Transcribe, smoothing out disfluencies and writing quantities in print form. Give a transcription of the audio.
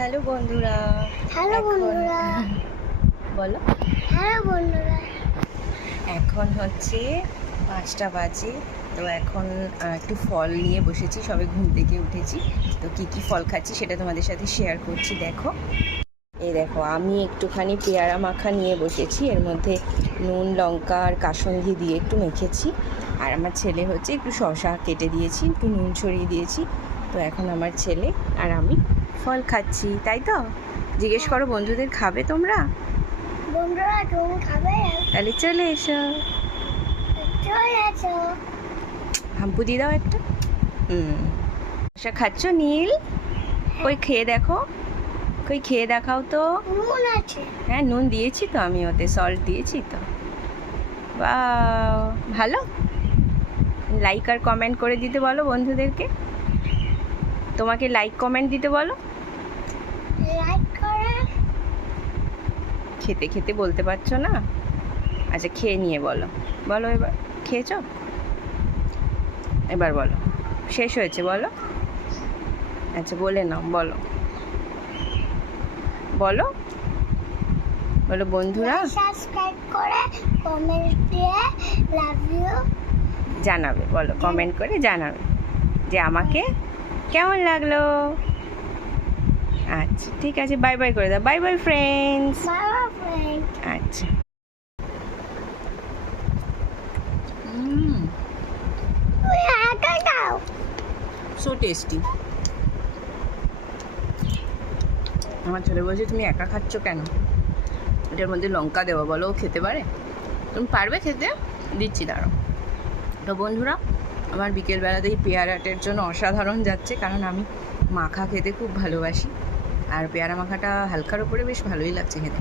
Hello বন্ধুরা। Hello বন্ধুরা। বলো। হ্যালো বন্ধুরা। এখন হচ্ছে 5টা বাজে। তো এখন একটু ফল নিয়ে বসেছি, সবে ঘুম থেকে উঠেছি। তো কি কি ফল খাচ্ছি সেটা তোমাদের সাথে শেয়ার করছি। দেখো, এই দেখো, আমি একটুখানি পেয়ারা মাখা নিয়ে বসেছি। এর মধ্যে নুন, লঙ্কা আর কাসুন্দি দিয়ে একটু মেখেছি। আর আমার ছেলে হচ্ছে একটু শসা কেটে দিয়েছি, একটু নুন ছড়িয়ে দিয়েছি। তো এখন আমার ছেলে আর আমি ফল খাচ্ছি, তাই তো? জিজ্ঞেস করো বন্ধুদের, খাবে তোমরা? বন্ধুরা তুমি খাবে? তাহলে চলে এসো, চলে আসো। হাম্পু দিয়ে দাও একটা। শসা খাচ্ছ নীল? কই খেয়ে দেখো, কই খেয়ে দেখাও তো। নুন আছে। হ্যাঁ, নুন দিয়েছি তো আমি, ওতে সল্ট দিয়েছি তো। বাহ, ভালো। লাইক আর কমেন্ট করে দিতে বলো বন্ধুদেরকে। তোমাকে লাইক কমেন্ট দিতে বলো। লাইক করে। খেতে খেতে বলতে পারছো না? আচ্ছা, খেয়ে নিয়ে বলো। বলো এবার, খেয়েছো? এবার বলো, শেষ হয়েছে বলো। আচ্ছা, বলে নাও, বলো বলো বলো বন্ধুরা সাবস্ক্রাইব করে কমেন্ট দিয়ে লাভ ইউ জানাবে। বলো, কমেন্ট করে জানাবে যে আমাকে কেমন লাগলো। আচ্ছা, ঠিক আছে, বাই বাই করে দাও। Bye bye friends. বাবা ফ্রেন্ড। আচ্ছা। তুই একা দাও। So tasty. আমার ছেলে বলছে তুমি একা খাচ্ছ কেন, এটার মধ্যে লঙ্কা দেওয়া। বলো, ও খেতে পারে? তুমি পারবে খেতে? দিচ্ছি, দাঁড়াও। তো বন্ধুরা, আমার বিকেলবেলাতেই পেয়ারাটের জন্য অসাধারণ যাচ্ছে, কারণ আমি মাখা খেতে খুব ভালোবাসি। আর পেয়ারা মাখাটা হালকার উপরে বেশ ভালোই লাগছে খেতে।